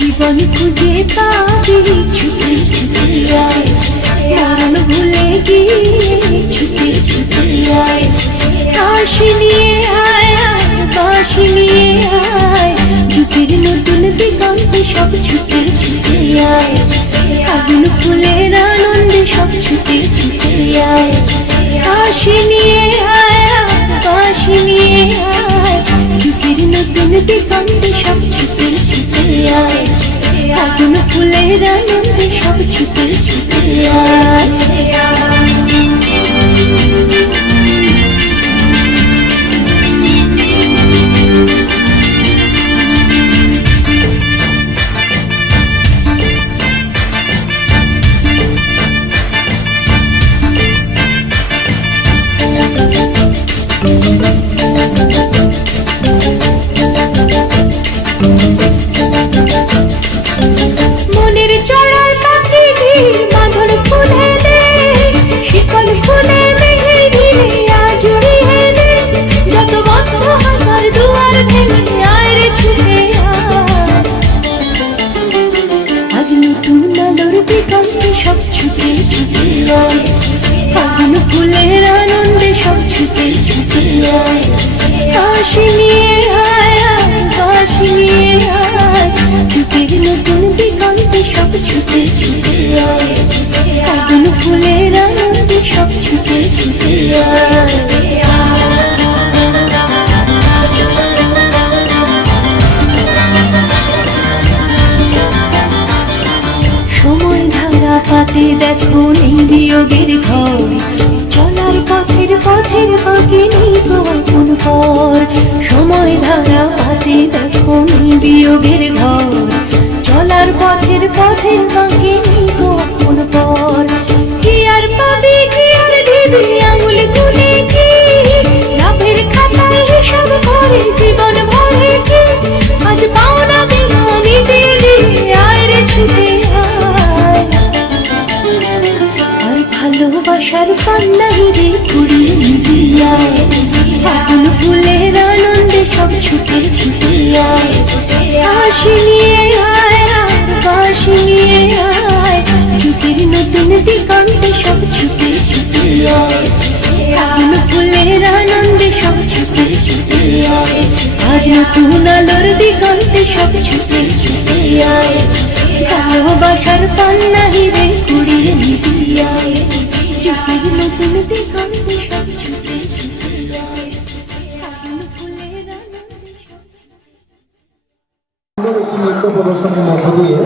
জীবন খুঁজে পাবি ছুটে ছুটে আয়, মরণ ভুলে গিয়ে ছুটে ছুটে আয়। হাসি নিয়ে আয় আয়, বাঁশি নিয়ে আয়, যুগের নতুন দিগন্তে সব ছুটে ছুটে আয়। আগুন ফুলের আনন্দে সব ছুটে ছুটে আয়। হাসি নিয়ে আয় আয়, বাঁশি নিয়ে আয়, যুগের নতুন দিগন্তে সব ছুটে ছুটে আয়। আগুন ফুলের আনন্দে সব ছুটে ছুটে আয়। মনের চড়ার পাখিটির বাঁধন খুলে দে, শিকল খুলে মেঘের ঘিরে আজ জড়িয়ে দে। যত বন্ধ হাজার দুয়ার ভেঙে আয় রে ছুটে আয়। আজ নতুন আলোর দিগন্তে সব ছুটে ছুটে আয়। আগুন ফুলের আনন্দে সব ছুটে ছুটে আয়। হাসি নিয়ে আয় আয়, বাঁশি নিয়ে আয়, যুগের নতুন দিগন্তে সব ছুটে ছুটে আয়। আগুন ফুলের আনন্দে সব ছুটে ছুটে আয়। সময় ধারা পাতে দেখো নেই বিয়োগের ঘর, চলার পথের বাকি নেই গো আপন পর। সময় ধারা পাতে দেখো নেই বিয়োগের ঘর, চলার পথের বাকি নেই গো আপন পর। কি আর পাবি কি আর দিবি আঙুল গুনে কি, লাভের খাতায় হিসাব করে জীবন ভরে কি। আজ পাওনা বিনা মিটিয়ে দিয়ে আয় রে ছুটে আয়। আর ভালোবাসার পান্না হিরে কুড়িয়ে নিবি আয়। আগুন ফুলের আনন্দে সব ছুটে ছুটে আয়। হাসি নিয়ে আয় আয়, বাঁশি নিয়ে আয়, যুগের নতুন দিগন্তে সব ছুটে ছুটে আয়। আগুন ফুলের আনন্দে সব ছুটে ছুটে আয়। আজ নতুন আলোর দিগন্তে সব ছুটে ছুটে আয়। ভালোবাসার পান্না হিরে কুড়িয়ে নিবি আয়। যুগের নতুন দিগন্তে সব ছুটে ছুটে আয়। আগুন ফুলের আনন্দে সব। একটি নৃত্য প্রদর্শনের মধ্য দিয়ে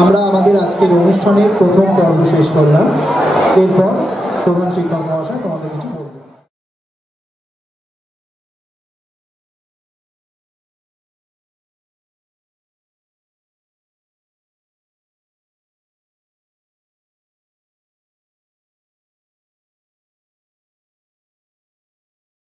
আমরা আমাদের আজকের অনুষ্ঠানের প্রথম পর্ব শেষ করলাম। এরপর প্রধান শিক্ষক মহাশয়